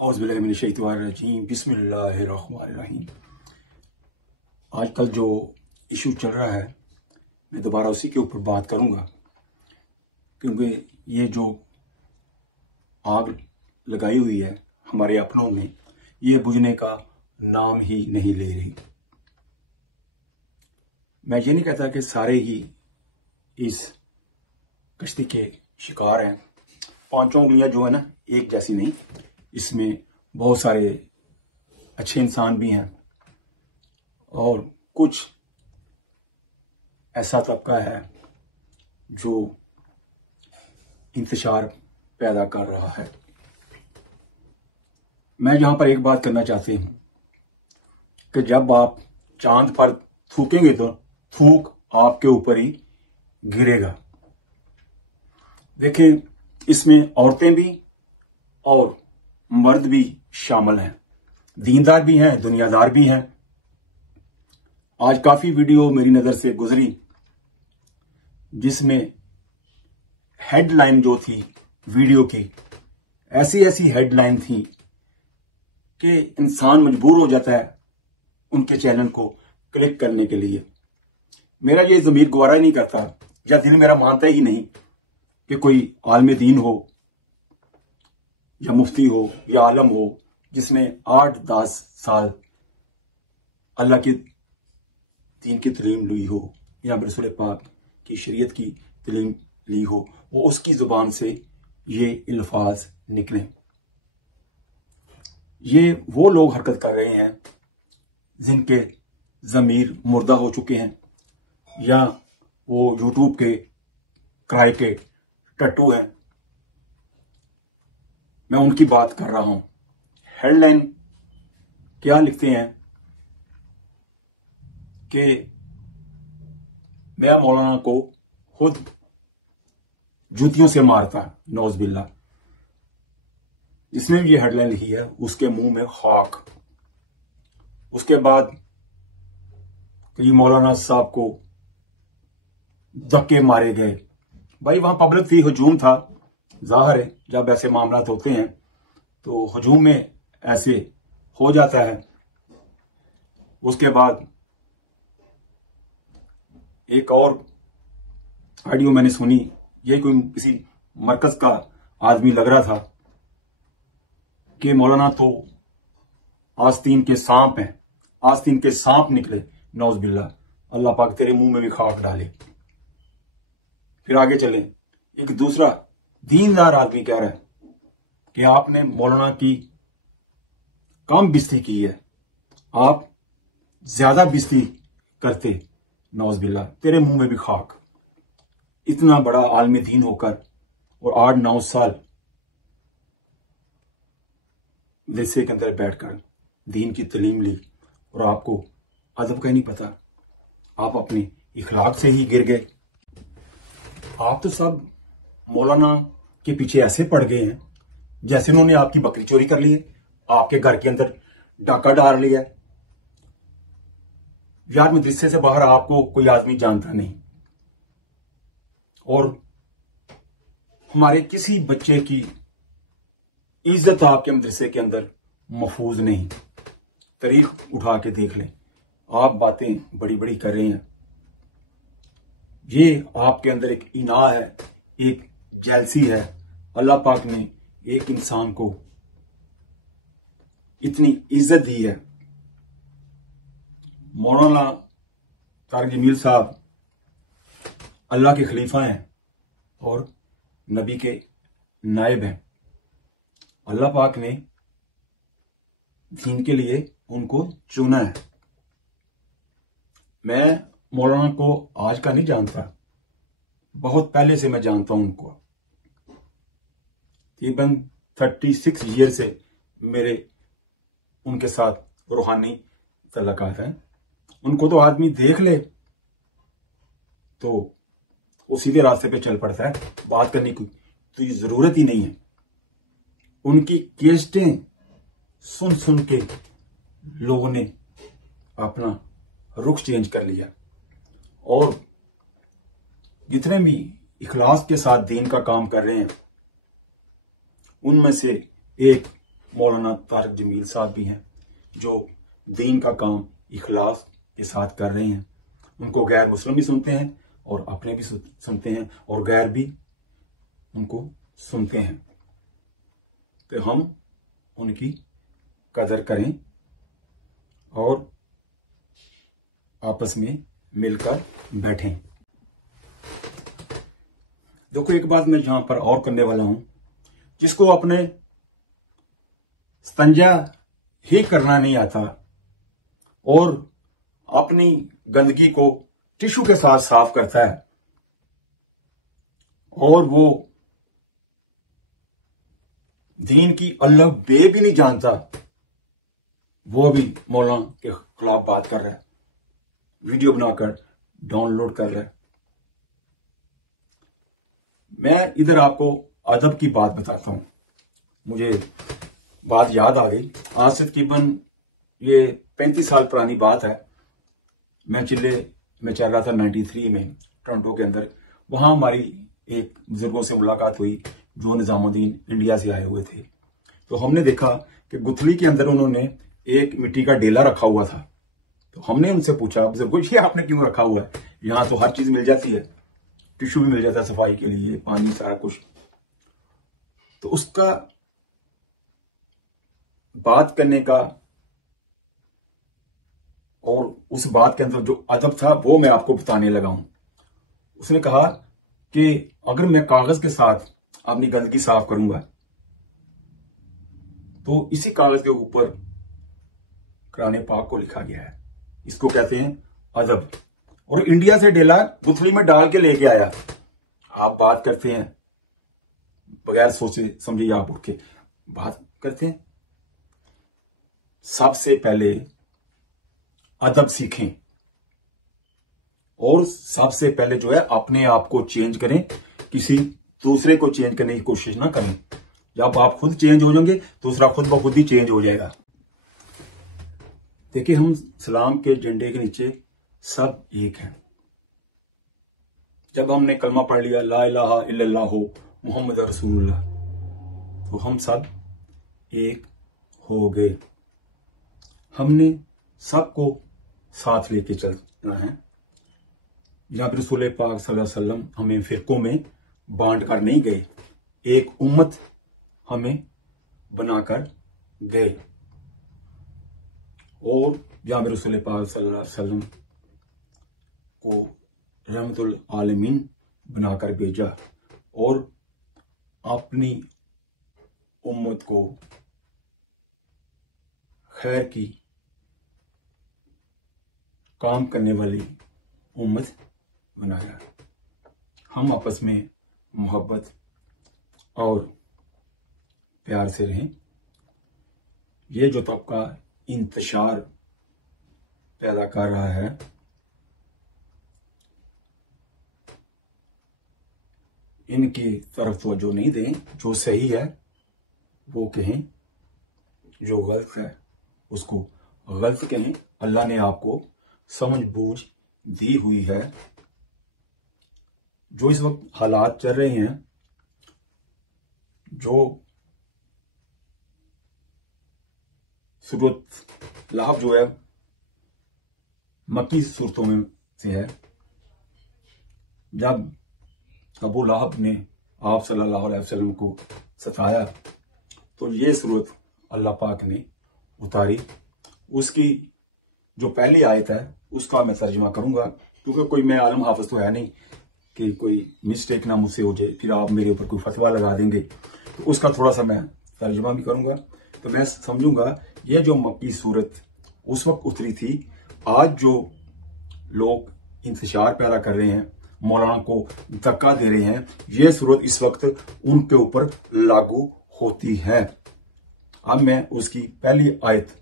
औज़ुबिल्लाहिमिनश्शैतानिर्रजीम बिस्मिल्लाहिर्रहमानिर्रहीम। आजकल जो इशू चल रहा है मैं दोबारा उसी के ऊपर बात करूंगा, क्योंकि ये जो आग लगाई हुई है हमारे अपनों में, ये बुझने का नाम ही नहीं ले रही। मैं ये नहीं कहता कि सारे ही इस कश्ती के शिकार हैं। पांचों उंगलियां जो है ना एक जैसी नहीं, इसमें बहुत सारे अच्छे इंसान भी हैं और कुछ ऐसा तबका है जो इंतशार पैदा कर रहा है। मैं यहां पर एक बात करना चाहती हूं कि जब आप चांद पर थूकेंगे तो थूक आपके ऊपर ही गिरेगा। देखिए, इसमें औरतें भी और मर्द भी शामिल हैं, दीनदार भी हैं, दुनियादार भी हैं। आज काफी वीडियो मेरी नजर से गुजरी जिसमें हेडलाइन जो थी वीडियो की, ऐसी ऐसी हेडलाइन थी कि इंसान मजबूर हो जाता है उनके चैनल को क्लिक करने के लिए। मेरा ये ज़मीर गवारा नहीं करता या दिल मेरा मानता ही नहीं कि कोई आलिम दीन हो या मुफ्ती हो या आलम हो जिसने 8-10 साल अल्लाह के दीन की तालीम ली हो या रसूल पाक की शरीयत की तालीम ली हो, वो उसकी जुबान से ये अल्फाज निकले। ये वो लोग हरकत कर रहे हैं जिनके ज़मीर मुर्दा हो चुके हैं या वो यूट्यूब के किराए के टट्टू हैं। मैं उनकी बात कर रहा हूं। हेडलाइन क्या लिखते हैं कि मैं मौलाना को खुद जूतियों से मारता, नौज़बिल्लाह। जिसने भी ये हेडलाइन लिखी है उसके मुंह में खाक। उसके बाद कि मौलाना साहब को धक्के मारे गए। भाई वहां पब्लिक थी, हुजूम था। जाहिर है जब ऐसे मामला होते हैं तो हुजूम में ऐसे हो जाता है। उसके बाद एक और ऑडियो मैंने सुनी, ये कोई किसी मरकज का आदमी लग रहा था कि मौलाना तो आस्तीन के सांप हैं, आस्तीन के सांप निकले, नौज़बिल्लाह। अल्लाह पाक तेरे मुंह में भी खाक डाले। फिर आगे चले, एक दूसरा दीनदार आदमी कह रहा है कि आपने मौलाना की कम बिस्ती की है, आप ज्यादा बिस्ती करते, नौज़बिल्लाह तेरे मुंह में भी खाक। इतना बड़ा आलिम दीन होकर और 8-9 साल लिस्से के अंदर बैठकर दीन की तालीम ली और आपको अदब का ही नहीं पता। आप अपने इखलाक से ही गिर गए। आप तो सब मौलाना के पीछे ऐसे पड़ गए हैं जैसे उन्होंने आपकी बकरी चोरी कर ली है, आपके घर के अंदर डाका डाल लिया है। यार मदरसे से बाहर आपको कोई आदमी जानता नहीं और हमारे किसी बच्चे की इज्जत आपके मदरसे के अंदर महफूज नहीं। तारीख उठा के देख लें, आप बातें बड़ी बड़ी कर रहे हैं। ये आपके अंदर एक इना है, एक जेलसी है। अल्लाह पाक ने एक इंसान को इतनी इज्जत दी है। मौलाना तारिक जमील साहब अल्लाह के खलीफा हैं और नबी के नायब हैं। अल्लाह पाक ने दीन के लिए उनको चुना है। मैं मौलाना को आज का नहीं जानता, बहुत पहले से मैं जानता हूं उनको। तकरीबन 36 ईयर से मेरे उनके साथ रूहानी तल्लुकात हैं। उनको तो आदमी देख ले तो वो सीधे रास्ते पे चल पड़ता है, बात करने की तो ये जरूरत ही नहीं है। उनकी केस्टें सुन सुन के लोगों ने अपना रुख चेंज कर लिया और जितने भी इखलास के साथ दीन का काम कर रहे हैं उनमें से एक मौलाना तारिक जमील साहब भी हैं जो दीन का काम इखलास के साथ कर रहे हैं। उनको गैर मुस्लिम भी सुनते हैं और अपने भी सुनते हैं और गैर भी उनको सुनते हैं। तो हम उनकी कदर करें और आपस में मिलकर बैठें। देखो, एक बात मैं यहां पर और करने वाला हूं, जिसको अपने स्तंजा ही करना नहीं आता और अपनी गंदगी को टिश्यू के साथ साफ करता है और वो दीन की अल्लाह बे भी नहीं जानता, वो भी मौलाना के खिलाफ बात कर रहा है, वीडियो बनाकर डाउनलोड कर रहा है। मैं इधर आपको अदब की बात बताता हूं। मुझे बात याद आ गई। आज से तकरीबन ये 35 साल पुरानी बात है। मैं चिल्ले में चल रहा था 93 में टोरंटो के अंदर। वहां हमारी एक बुजुर्गों से मुलाकात हुई जो निजामुद्दीन इंडिया से आए हुए थे। तो हमने देखा कि गुथली के अंदर उन्होंने एक मिट्टी का डेला रखा हुआ था। तो हमने उनसे पूछा, बुजुर्गों ये आपने क्यों रखा हुआ है? यहां तो हर चीज मिल जाती है, टिश्यू भी मिल जाता है सफाई के लिए, पानी, सारा कुछ। तो उसका बात करने का और उस बात के अंदर जो अदब था वो मैं आपको बताने लगा हूं। उसने कहा कि अगर मैं कागज के साथ अपनी गंदगी साफ करूंगा तो इसी कागज के ऊपर कुरान पाक को लिखा गया है। इसको कहते हैं अदब। और इंडिया से डेला गुथली में डाल के लेके आया। आप बात करते हैं बगैर सोचे समझे, आप उठ के बात करते हैं। सबसे पहले अदब सीखें और सबसे पहले जो है अपने आप को चेंज करें, किसी दूसरे को चेंज करने की कोशिश ना करें। जब आप खुद चेंज हो जाएंगे दूसरा खुद ब खुद ही चेंज हो जाएगा। देखिए, हम इस्लाम के झंडे के नीचे सब एक हैं। जब हमने कलमा पढ़ लिया ला इलाहा इल्लल्लाह मुहम्मद रसूलुल्लाह, तो हम सब एक हो गए। हमने सबको साथ लेके चलना है। जनाब रसूल पाक सल्लल्लाहु अलैहि वसल्लम हमें फिरकों में बांट कर नहीं गए, एक उम्मत हमें बनाकर गए। और जनाब रसूल पाक सल्लल्लाहु अलैहि वसल्लम को रहमतुल आलमीन बनाकर भेजा और अपनी उम्मत को खैर की काम करने वाली उम्मत बनाया। हम आपस में मोहब्बत और प्यार से रहें। ये जो तबका इंतशार पैदा कर रहा है, इनकी तरफ तवज्जो नहीं दें। जो सही है वो कहें, जो गलत है उसको गलत कहें। अल्लाह ने आपको समझ बूझ दी हुई है। जो इस वक्त हालात चल रहे हैं, जो सूरत लाहब जो है मक्की सूरतों में से है। जब अबू लाहब ने आप सल्लल्लाहु अलैहि वसल्लम को सताया तो ये सूरत अल्लाह पाक ने उतारी। उसकी जो पहली आयत है उसका मैं तर्जुमा करूंगा, क्योंकि कोई मैं आलम हाफिज तो है नहीं कि कोई मिस्टेक ना मुझसे हो जाए, फिर आप मेरे ऊपर कोई फतवा लगा देंगे। तो उसका थोड़ा सा मैं तर्जुमा भी करूंगा। तो मैं समझूंगा ये जो मक्की सूरत उस वक्त उतरी थी, आज जो लोग इंतशार पैदा कर रहे हैं, मौलाना को धक्का दे रहे हैं, ये सूरत इस वक्त उनके ऊपर लागू होती है। अब मैं उसकी पहली आयत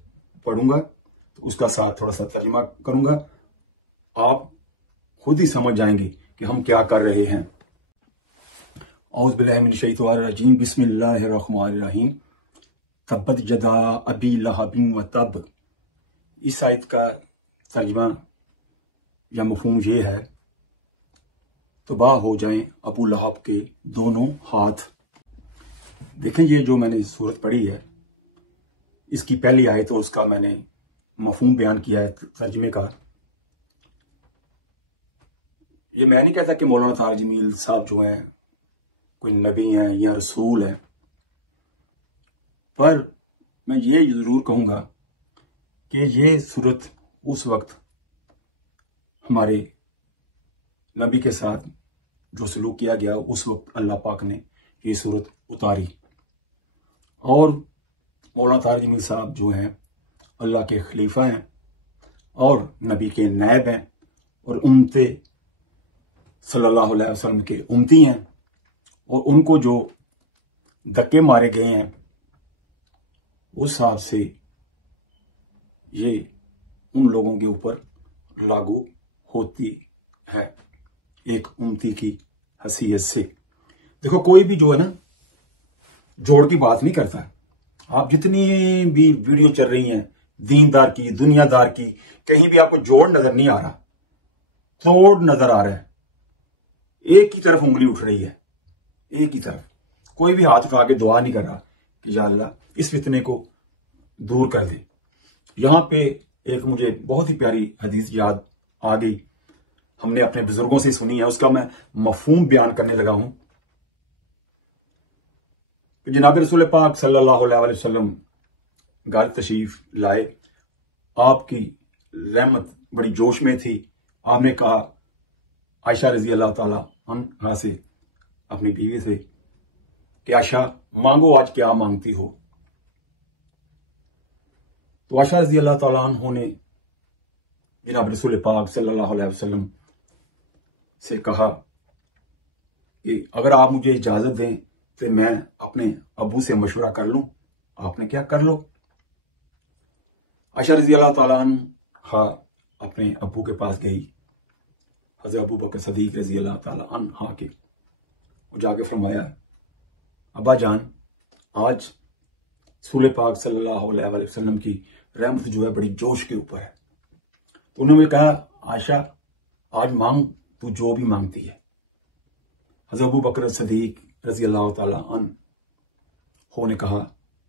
पढ़ूंगा तो उसका साथ थोड़ा सा तर्जुमा करूंगा। आप खुद ही समझ जाएंगे कि हम क्या कर रहे हैं। औज़ु बिल्लाहि मिनश शैतानिर रजीम, बिस्मिल्लाहिर रहमानिर रहीम। तब्बत यदा अबी लहबिन व तब। इस आयत का तर्जुमा या मफहूम ये है, तबाह हो जाएं अबू लहब के दोनों हाथ। देखें, ये जो मैंने सूरत पढ़ी है इसकी पहली आयत और उसका मैंने मफहूम बयान किया है तर्जुमे का। ये मैं नहीं कहता कि मौलाना तारिक जमील साहब जो हैं कोई नबी हैं या रसूल हैं, पर मैं ये जरूर कहूंगा कि ये सूरत उस वक्त हमारे नबी के साथ जो सलूक किया गया उस वक्त अल्लाह पाक ने ये सूरत उतारी। और मौलाना तारिक जमील साहब जो हैं अल्लाह के खलीफा हैं और नबी के नायब हैं और उम्मते सल्लल्लाहु अलैहि वसल्लम के उम्मती हैं, और उनको जो धक्के मारे गए हैं उस हिसाब से ये उन लोगों के ऊपर लागू होती है एक उम्मती की हैसियत से। देखो, कोई भी जो है ना जोड़ की बात नहीं करता। आप जितनी भी वीडियो चल रही हैं दीनदार की, दुनियादार की, कहीं भी आपको जोड़ नजर नहीं आ रहा, तोड़ नजर आ रहा है। एक ही तरफ उंगली उठ रही है, एक ही तरफ। कोई भी हाथ उठा के दुआ नहीं कर रहा कि या अल्लाह इस फितने को दूर कर दे। यहां पे एक मुझे बहुत ही प्यारी हदीस याद आ गई, हमने अपने बुजुर्गों से सुनी है, उसका मैं मफहूम बयान करने लगा हूं। जनाब रसूल पाक सल्लल्लाहु अलैहि वसल्लम घर तशरीफ लाए, आपकी रहमत बड़ी जोश में थी। आपने कहा आयशा रजी अल्लाह ताला अन्हा से, अपनी बीवी से, कि आयशा मांगो, आज क्या मांगती हो। तो आयशा रजी अल्लाह ताला अन्हा ने जनाब रसूल पाक सल्लल्लाहु अलैहि वसल्लम से कहा कि अगर आप मुझे इजाजत दें तो मैं अपने अबू से मशवरा कर लूं। आपने क्या कर लो। आयशा रजी अल्लाह ताला अन्हा अपने अबू के पास गई, हज़रत अबू बकर सदीक रजी अल्लाह ताला अन्हा के, और जाके फरमाया, अब्बा जान, आज रसूल पाक सल्लल्लाहु अलैहि वसल्लम की रहमत जो है बड़ी जोश के ऊपर है। तो उन्होंने कहा, आयशा आज मांग तू जो भी मांगती है। हज़रत अबू बकर सदीक रजी अल्लाह ताला अन्हु ने कहा,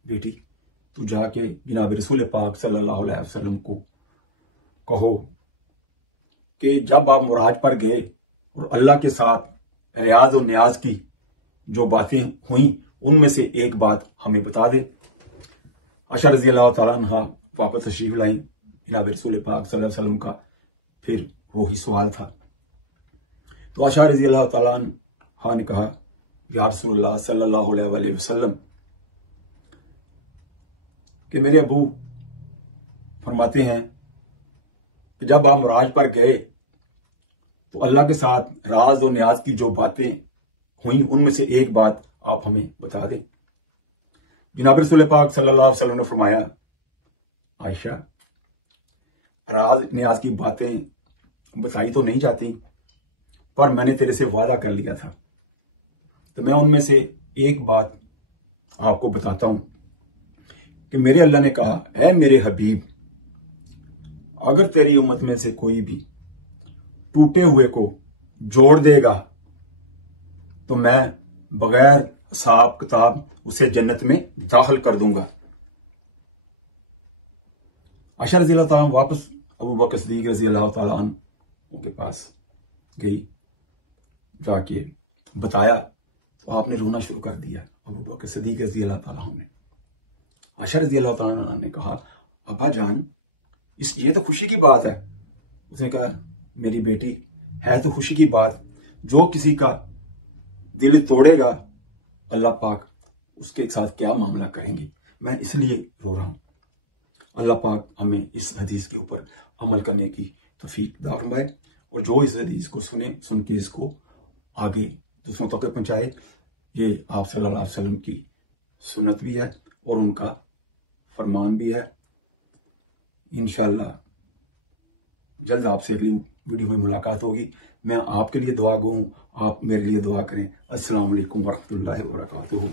बेटी तू जाके जनाब रसूल पाक सल्लल्लाहु अलैहि वसल्लम को कहो कि जब आप मुराज पर गए और अल्लाह के साथ रियाज और न्याज की जो बातें हुई उनमें से एक बात हमें बता दे। आयशा रजी अल्लाह ताला अन्हा वापस तशरीफ लाई। जनाब रसूल पाक सल्लल्लाहु अलैहि वसल्लम का फिर वही सवाल था। तो आयशा रजी अल्लाह ताला अन्हा ने कहा, या रसूलल्लाह सल्लल्लाहु अलैहि वसल्लम, कि मेरे अबू फरमाते हैं कि जब आप मुराज पर गए तो अल्लाह के साथ राज और न्याज की जो बातें हुई उनमें से एक बात आप हमें बता दें। जनाब रसूल पाक सल्लल्लाहु अलैहि वसल्लम ने फरमाया, आयशा राज न्याज की बातें बताई तो नहीं जाती, पर मैंने तेरे से वादा कर लिया था, तो मैं उनमें से एक बात आपको बताता हूं कि मेरे अल्लाह ने कहा, है मेरे हबीब, अगर तेरी उम्मत में से कोई भी टूटे हुए को जोड़ देगा तो मैं बगैर हिसाब किताब उसे जन्नत में दाखिल कर दूंगा। आयशा रजी अल्लाह ताला वापस अबू बकर सिद्दीक रजी अल्लाह ताला अन्हु के पास गई, जाके बताया तो आपने रोना शुरू कर दिया। अबू बकर सिद्दीक रजी अल्लाह ताला अन्हु ने, आयशा रजी अल्लाह ताला अन्हा ने कहा, अब्बा जान, ये तो खुशी की बात है। उसने कहा, मेरी बेटी, है तो खुशी की बात, जो किसी का दिल तोड़ेगा अल्लाह पाक उसके साथ क्या मामला करेंगे, मैं इसलिए रो रहा हूं। अल्लाह पाक हमें इस हदीस के ऊपर अमल करने की तौफीक अता फरमाए, और जो इस हदीस को सुन के इसको आगे दूसरों तक पहुंचाए। ये आप सल्लल्लाहु अलैहि वसल्लम की सुन्नत भी है और उनका फरमान भी है। इंशाअल्लाह जल्द आपसे अगली वीडियो में मुलाकात होगी। मैं आपके लिए दुआ गो हूं, आप मेरे लिए दुआ करें। अस्सलाम वालेकुम वरहमतुल्लाहि वबरकातुहू।